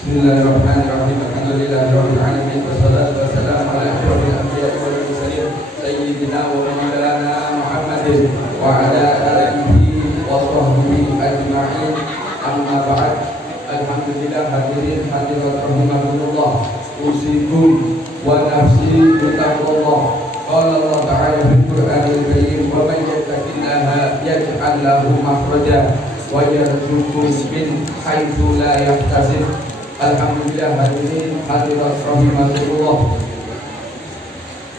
Bismillahirrahmanirrahim. Alhamdulillahirabbil alamin wassalatu wassalamu ala asyrofil anbiya'i wal mursalin sayyidina wa maulana Muhammadin wa ala alihi wa sahbihi ajma'in. Amma ba'd. Alhamdulillah hadirin hadirat rahimakumullah. Usikum wa nafsi bitaqwallah. Qala Allah ta'ala fil Qur'anil karim wa man yattaqillaha yaj'al lahu makhraja wa yarzuqhu min haitsu la yahtasib. Alhamdulillah hadirin hadirat rahimakumullah.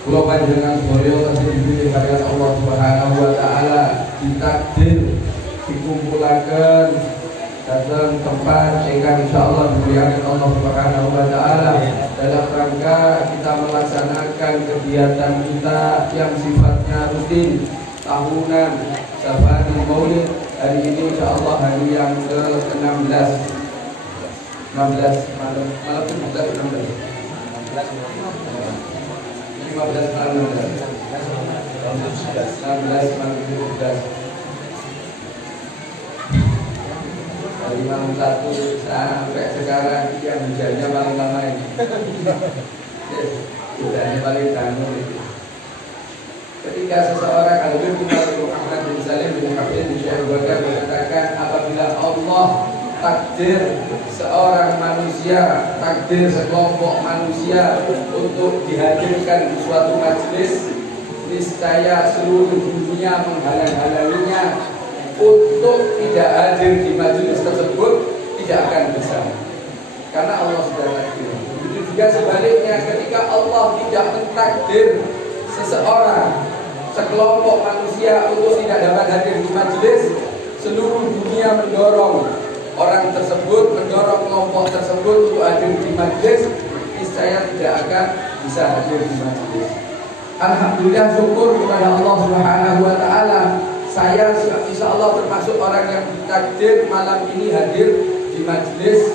Kula panjenengan sedaya tasih dipilih kalian Allah Subhanahu wa taala, ditakdir dikumpulaken datang tempat ingkang insyaallah diberikan Allah Subhanahu wa taala dalam rangka kita melaksanakan kegiatan kita yang sifatnya rutin tahunan Safari Maulid. Hari ini insyaallah hari yang ke-16 malam 15 malam 15 dari malam 1 sampai sekarang yang hujannya paling lama ini. Hujannya paling dangu. Ketika seseorang Al-Habib Ahmad bin Salim bin Habib bin Syekh Bakar mengatakan, apabila Allah takdir seorang manusia, takdir sekelompok manusia untuk dihadirkan di suatu majelis, niscaya seluruh dunia menghalang-halanginya untuk tidak hadir di majelis tersebut tidak akan bisa, karena Allah sudah takdir. Begitu juga sebaliknya, ketika Allah tidak mentakdir seseorang, sekelompok manusia untuk tidak dapat hadir di majelis, seluruh dunia mendorong orang tersebut, mendorong kelompok tersebut untuk hadir di majelis, niscaya tidak akan bisa hadir di majelis. Alhamdulillah, syukur kepada Allah Subhanahu wa taala. Saya insya Allah termasuk orang yang ditakdir malam ini hadir di majelis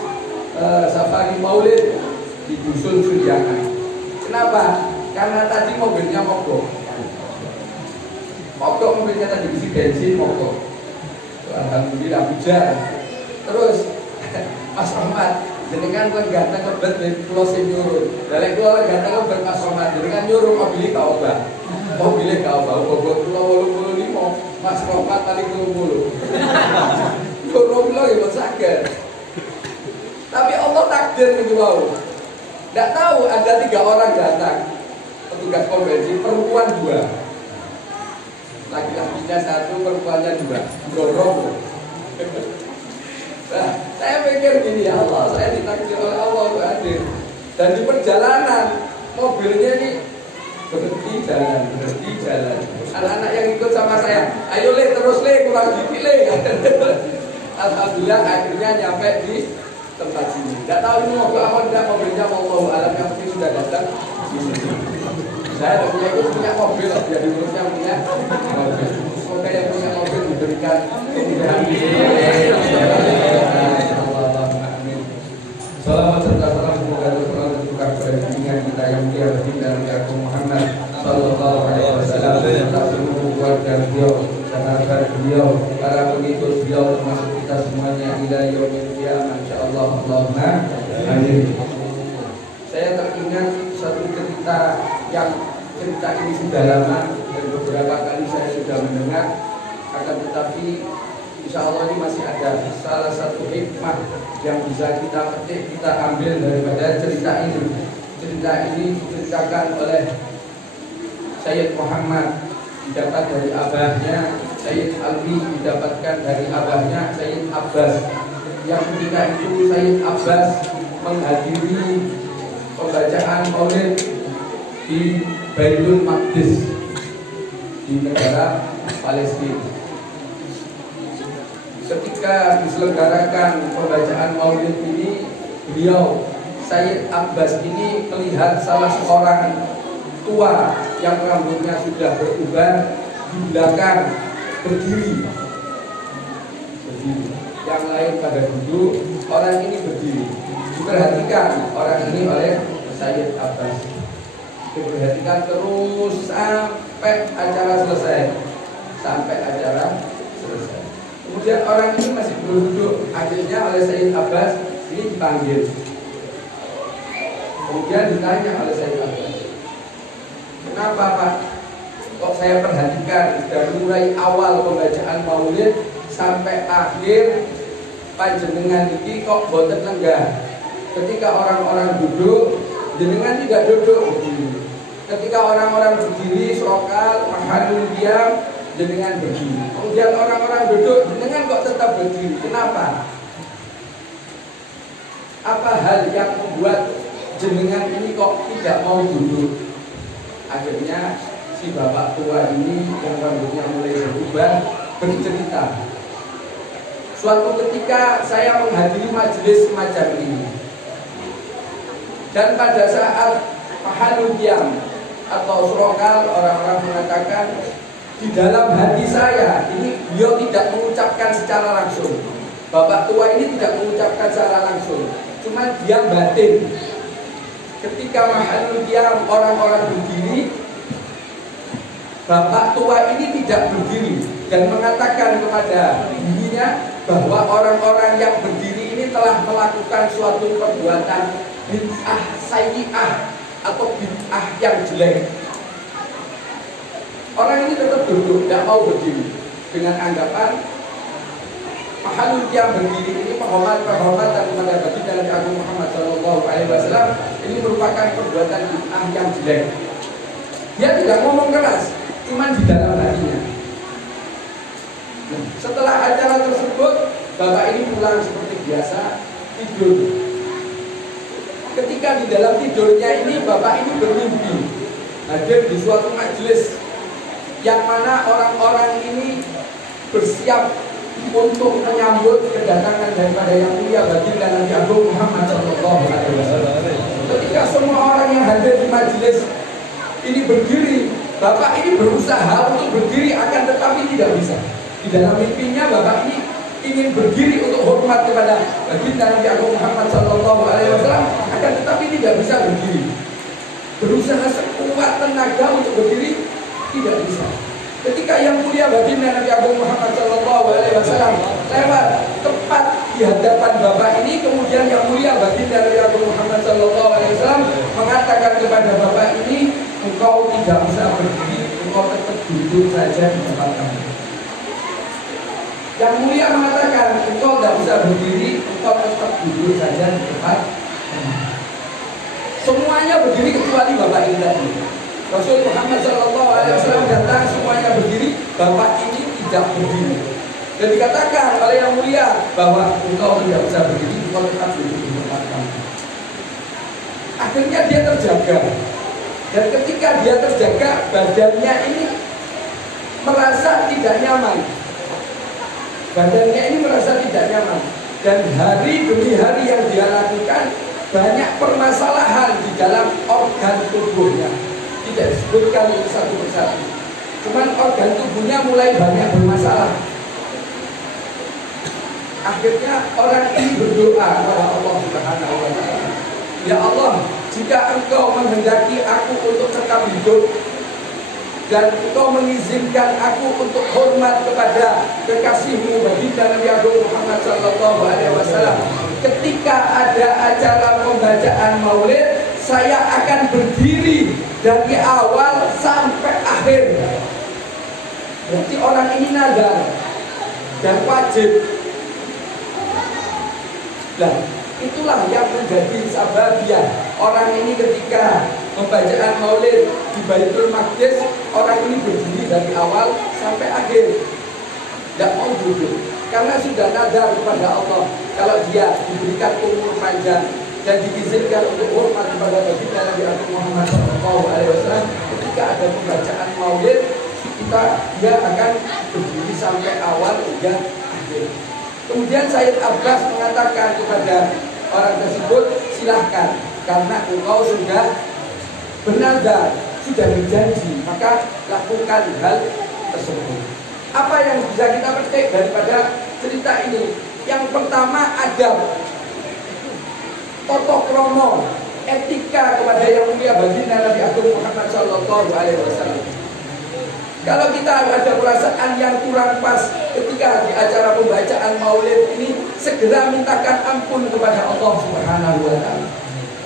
Safari Maulid di Dusun Sudiana. Kenapa? Karena tadi mobilnya mogok. Mobilnya tadi isi bensin mogok. Alhamdulillah hujan. Terus Mas Rahmat, jenengan kan ganteng kebet di Pulau Senyurun. Dari Pulau ganteng kebet Mas Rahmat, jenengan nyuruh mobilnya kau obah. Mobilnya kau obah, bobot Pulau 85, Mas Rahmat paling 20. 20 ya sakit. Tapi Allah takdir menjual. Tidak tahu ada 3 orang datang, petugas pom bensin, perempuan 2, laki-lakinya 1, perempuannya 2, dorong. Nah, saya pikir gini, ya Allah, saya ditakdir oleh Allah untuk hadir. Dan di perjalanan mobilnya ini berhenti jalan. Anak-anak yang ikut sama saya, ayo le terus le, kurang dikit le. Alhamdulillah akhirnya nyampe di tempat sini. Tidak tahu ini mobil apa enggak, mobilnya wallahu alam, yang penting sudah datang di sini. Saya punya mobil, jadi urusnya punya mobil. Semoga yang punya mobil diberikan kemudahan di sini. Salawat serta salam semoga selalu tercurah kepada junjungan kita yang mulia baginda Nabi Muhammad sallallahu alaihi wasallam, serta seluruh keluarga beliau dan agar beliau, para pengikut beliau, termasuk kita semuanya ila yaumil qiyamah insyaallah. Allahumma amin. Saya teringat satu cerita yang ini sudah lama dan beberapa kali saya sudah mendengar, akan tetapi insya Allah ini masih ada salah satu hikmah yang bisa kita petik, kita ambil daripada cerita ini. Cerita ini diceritakan oleh Sayyid Muhammad, didapat dari abahnya Sayyid Alwi, didapatkan dari abahnya Sayyid Abbas. Yang ketika itu Sayyid Abbas menghadiri pembacaan maulid di Baitul Maqdis di negara Palestina. Ketika diselenggarakan pembacaan maulid ini, beliau Sayyid Abbas ini melihat salah seorang tua yang rambutnya sudah beruban di belakang berdiri. Yang lain pada duduk, orang ini berdiri. Diperhatikan orang ini oleh Sayyid Abbas. Diperhatikan terus sampai acara selesai. Kemudian orang ini masih duduk. Akhirnya oleh Sayyid Abbas ini dipanggil. Kemudian ditanya oleh Sayyid Abbas, kenapa Pak? Kok saya perhatikan dari mulai awal pembacaan maulid sampai akhir panjenengan ini kok boten lenggah. Ketika orang-orang duduk, jenengan tidak duduk berdiri. Ketika orang-orang berdiri, srokal, mahalul diam, jenengan berdiri. Kemudian orang-orang duduk, jenengan kok tetap berdiri. Kenapa? Apa hal yang membuat jenengan ini kok tidak mau duduk? Akhirnya si bapak tua ini yang rambutnya mulai berubah bercerita, suatu ketika saya menghadiri majelis semacam ini, dan pada saat mahalul qiyam atau surokal, orang-orang mengatakan di dalam hati saya ini beliau tidak mengucapkan secara langsung. Bapak tua ini tidak mengucapkan secara langsung, cuma dia batin. Ketika mahalul qiyam orang-orang berdiri, bapak tua ini tidak berdiri dan mengatakan kepada dirinya bahwa orang-orang yang berdiri ini telah melakukan suatu perbuatan bid'ah sayyi'ah atau bid'ah yang jelek. Orang ini tetap duduk, tidak mau berdiri dengan anggapan mahalul qiyam berdiri ini penghormatan kepada baginda Nabi Agung Muhammad SAW. Ini merupakan perbuatan bid'ah yang jelek. Dia tidak ngomong keras, cuma di dalam hatinya. Nah, setelah acara tersebut, bapak ini pulang seperti biasa, tidur. Ketika di dalam tidurnya ini, bapak ini bermimpi hadir di suatu majelis yang mana orang-orang ini bersiap untuk menyambut kedatangan daripada yang mulia baginda Nabi Agung Muhammad SAW. Ketika semua orang yang hadir di majelis ini berdiri, bapak ini berusaha untuk berdiri, akan tetapi tidak bisa. Di dalam mimpinya bapak ini ingin berdiri untuk hormat kepada baginda Nabi Agung Muhammad SAW, akan tetapi tidak bisa berdiri. Berusaha sekuat tenaga untuk berdiri, tidak bisa. Ketika yang mulia baginda Nabi Agung Muhammad SAW lewat tepat di hadapan bapak ini, kemudian yang mulia baginda Nabi Agung Muhammad SAW mengatakan kepada bapak ini, engkau tidak bisa berdiri, engkau tetap duduk saja di tempat kamu. Yang mulia mengatakan, engkau tidak bisa berdiri, engkau tetap duduk saja di tempat kamu. Semuanya berdiri kecuali bapak ini tadi. Rasul Muhammad SAW datang, semuanya berdiri, bapak ini tidak berdiri. Dan dikatakan oleh yang mulia bahwa engkau tidak bisa berdiri, engkau tetap duduk di tempat kamu. Akhirnya dia terjaga. Dan ketika dia terjaga, badannya ini merasa tidak nyaman. Badannya ini merasa tidak nyaman. Dan hari demi hari yang dia lakukan, banyak permasalahan di dalam organ tubuhnya. Tidak disebutkan satu persatu. Cuman organ tubuhnya mulai banyak bermasalah. Akhirnya orang ini berdoa kepada Allah Subhanahu wa Ta'ala, ya Allah, jika engkau menghendaki aku untuk tetap hidup dan engkau mengizinkan aku untuk hormat kepada kekasihmu baginda Nabi Agung Muhammad SAW, ketika ada acara pembacaan maulid, saya akan berdiri dari awal sampai akhir. Berarti orang ini nadar dan wajib. Nah, itulah yang menjadi sababiyah orang ini ketika pembacaan maulid di Baitul Maqdis, orang ini berdiri dari awal sampai akhir, tidak mau duduk karena sudah nadar kepada Allah kalau dia diberikan umur panjang dan diizinkan untuk hormat kepada baginda Nabi Muhammad SAW. Ketika ada pembacaan maulid, dia akan berdiri sampai awal hingga akhir. Kemudian Sayyid Abbas mengatakan kepada orang tersebut, silahkan, karena engkau sudah bernadar, sudah berjanji, maka lakukan hal tersebut. Apa yang bisa kita petik daripada cerita ini? Yang pertama, adab, tata krama, etika kepada yang mulia baginda Nabi Agung Muhammad SAW. Kalau kita ada perasaan yang kurang pas ketika di acara pembacaan maulid ini, segera mintakan ampun kepada Allah Subhanahu wa Ta'ala.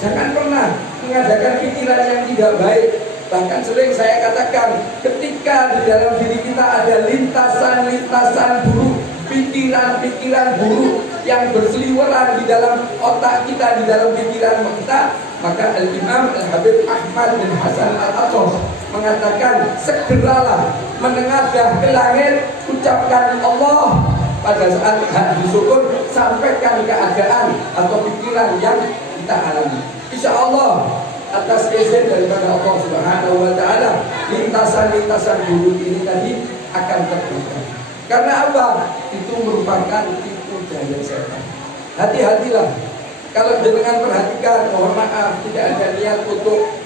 Jangan pernah mengadakan pikiran yang tidak baik. Bahkan sering saya katakan, ketika di dalam diri kita ada lintasan-lintasan buruk, pikiran-pikiran buruk yang berseliweran di dalam otak kita, di dalam pikiran kita, maka Al-Imam Al-Habib Ahmad bin Hasan Al-Athos mengatakan, segeralah menengadah ke langit, ucapkan Allah. Pada saat hati syukur, sampaikan keadaan atau pikiran yang kita alami. Insya Allah atas izin daripada Allah Subhanahu wa Ta'ala, lintasan-lintasan buruk ini tadi akan terbuka. Karena apa? Itu merupakan tipu daya setan. Hati-hatilah. Kalau dengan perhatikan, mohon maaf, tidak ada niat untuk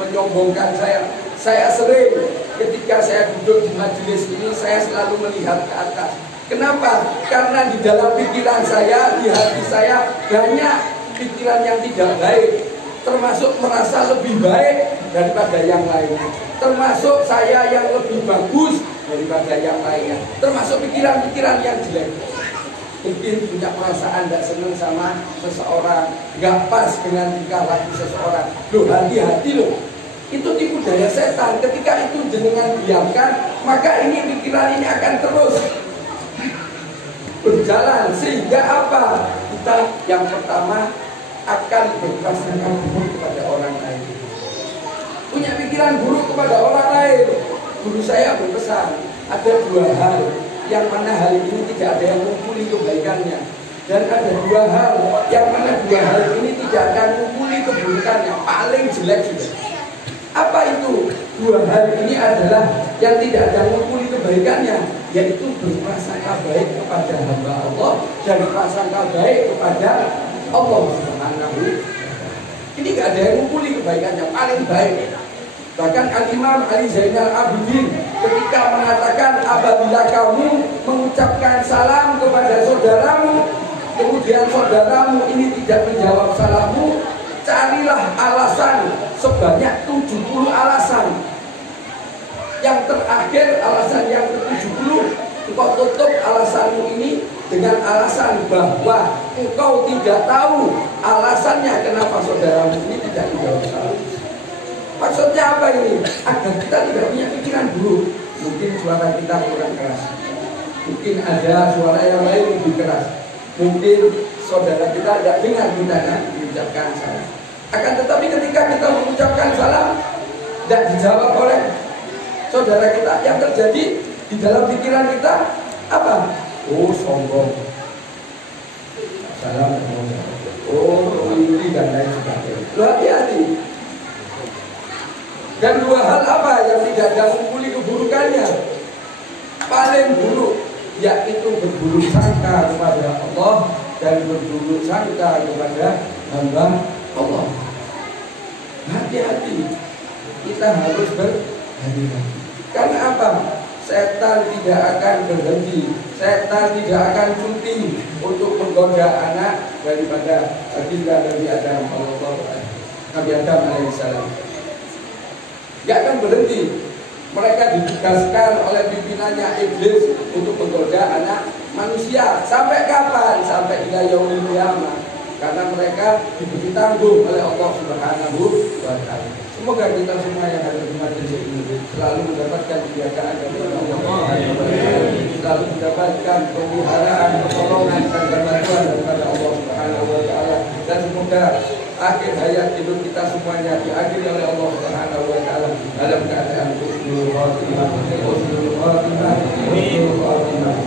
menyombongkan saya. Saya sering ketika saya duduk di majelis ini, saya selalu melihat ke atas. Kenapa? Karena di dalam pikiran saya, di hati saya banyak pikiran yang tidak baik, termasuk merasa lebih baik daripada yang lainnya, termasuk saya yang lebih bagus daripada yang lainnya, termasuk pikiran-pikiran yang jelek. Mungkin punya perasaan tidak senang sama seseorang, nggak pas dengan tingkah laku seseorang. Loh, hati-hati loh. Itu tipu daya setan. Ketika itu jenengan biarkan, maka ini pikiran ini akan terus berjalan. Sehingga apa? Kita yang pertama akan berprasangka buruk kepada orang lain. Punya pikiran buruk kepada orang lain. Guru saya berpesan, ada dua hal yang mana hal ini tidak ada yang mengumpuli kebaikannya, dan ada dua hal yang mana dua hal ini tidak akan mengumpuli keburukannya, paling jelek sudah. Apa itu? Dua hal ini adalah yang tidak ada mengumpuli kebaikannya, yaitu berprasangka baik kepada hamba Allah dan berprasangka baik kepada Allah Subhanahu. Ini tidak ada yang mengumpuli kebaikannya, paling baik. Bahkan Al-Imam Ali Zainal Abidin ketika mengatakan, apabila kamu mengucapkan salam kepada saudaramu, kemudian saudaramu ini tidak menjawab salammu, carilah alasan sebanyak 70 alasan. Yang terakhir, alasan yang ke-70, engkau tutup alasanmu ini dengan alasan bahwa engkau tidak tahu alasannya kenapa saudaramu ini tidak menjawab salam. Maksudnya apa ini? Agar kita tidak punya pikiran buruk. Mungkin suara kita kurang keras, mungkin ada suara yang lain lebih keras, mungkin saudara kita tidak dengar kita mengucapkan salam. Akan tetapi ketika kita mengucapkan salam tidak dijawab oleh saudara kita, yang terjadi di dalam pikiran kita apa? Oh, sombong, salam, oh ini dan lain sebagainya. Hati-hati. Dan dua hal apa yang tidak ada mengumpuli keburukannya? Paling buruk, yaitu berburuk sangka kepada Allah dan berburuk sangka kepada hamba Allah. Hati-hati, kita harus berhati-hati. Karena apa? Setan tidak akan berhenti, setan tidak akan cuti untuk menggoda anak daripada baginda Nabi Adam alaihissalam. Gak akan berhenti. Mereka ditugaskan oleh pimpinannya iblis untuk menggoda anak manusia. Sampai kapan? Sampai ila yaumil qiyamah. Karena mereka diberi tanggung oleh Allah Subhanahu wa Ta'ala. Semoga kita semua yang ada di majelis ini selalu mendapatkan kebijakan dari Allah, selalu mendapatkan pemeliharaan, pertolongan dan bantuan daripada Allah Subhanahu wa Ta'ala. Dan semoga akhir hayat hidup kita semuanya diakhiri oleh Allah Subhanahu wa Ta'ala dalam keadaan husnul khatimah.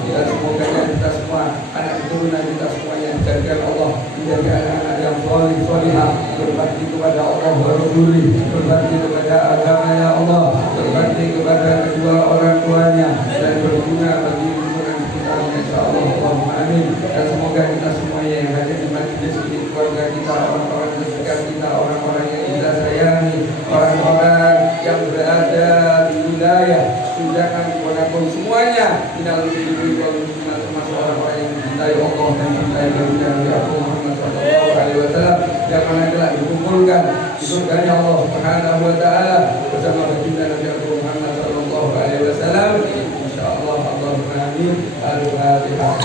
Dan semoga kita semua, anak keturunan kita semuanya dijaga Allah, menjadi anak-anak yang soleh solehah, berbakti kepada Allah wa Rasulih, berbakti kepada agamanya Allah, berbakti kepada kedua orang tuanya, dan berguna bagi lingkungan kita, insyaallah. Allahumma amin. Dan semoga kita semuanya yang hadir di majelis ini, keluarga kita, orang-orang terdekat kita, orang-orang yang kita sayangi, orang-orang yang berada di wilayah tunjangan keponakan semuanya, minal muslimin wal muslimat, termasuk orang-orang yang mencintai Allah dan mencintai Nabi Muhammad SAW, yang mana telah dikumpulkan di surganya Allah Subhanahu wa Ta'ala bersama baginda Nabi Muhammad SAW. Insyaallah. Allahumma amin. Al-Fatihah.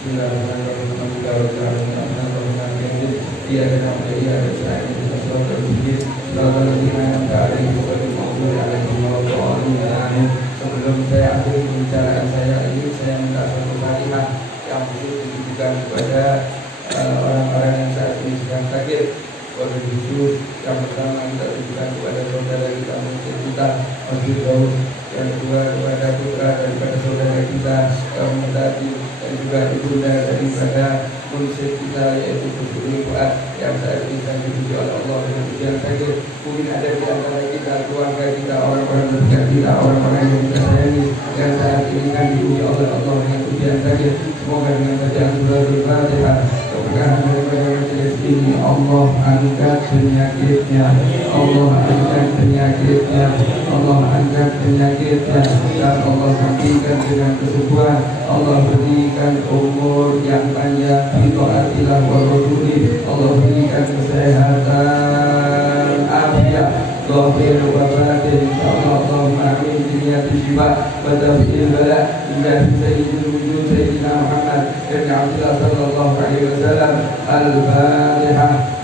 Sebelum saya akhiri pembicaraan saya ini, saya minta satu kalimat yang khusus ditujukan kepada orang-orang yang saat ini sedang sakit. Wabil khusus yang pertama kita tujukan kepada saudara kita, mungkin kita Masjid Daud. Yang kedua kepada putra daripada saudara kita kaum tadi, dan juga ibunda daripada munsif kita yaitu Kusuri Fuad yang saat ini sedang dipuji oleh Allah dengan ujian sakit. Mungkin ada di antara kita, keluarga kita, orang-orang terdekat kita, orang-orang yang kita sayangi yang saat ini kan diuji oleh Allah dengan ujian sakit. Semoga dengan bacaan surah Al-Fatihah keberkahan daripada majelis ini Allah angkat penyakitnya, Allah angkat penyakitnya, Allah angkat penyakitnya, dan Allah gantikan dengan kesembuhan. Allah berikan umur yang panjang di taatillah wa rasuli. Allah berikan kesehatan afiat zahir wa batin. Allahumma amin biniyati syifa wa daf'il bala ila sayyidil wujud sayyidina Muhammad ibn Abdullah sallallahu alaihi wasallam. Al-Fatihah.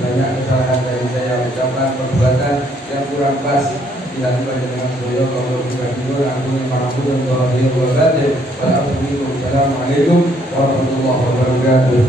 Banyak kesalahan dari saya, ucapan, perbuatan yang kurang pas dilakukan dengan beliau. Kalau bukan itu, ampuni maafkan zahir wa batin. Wassalamualaikum warahmatullahi wabarakatuh.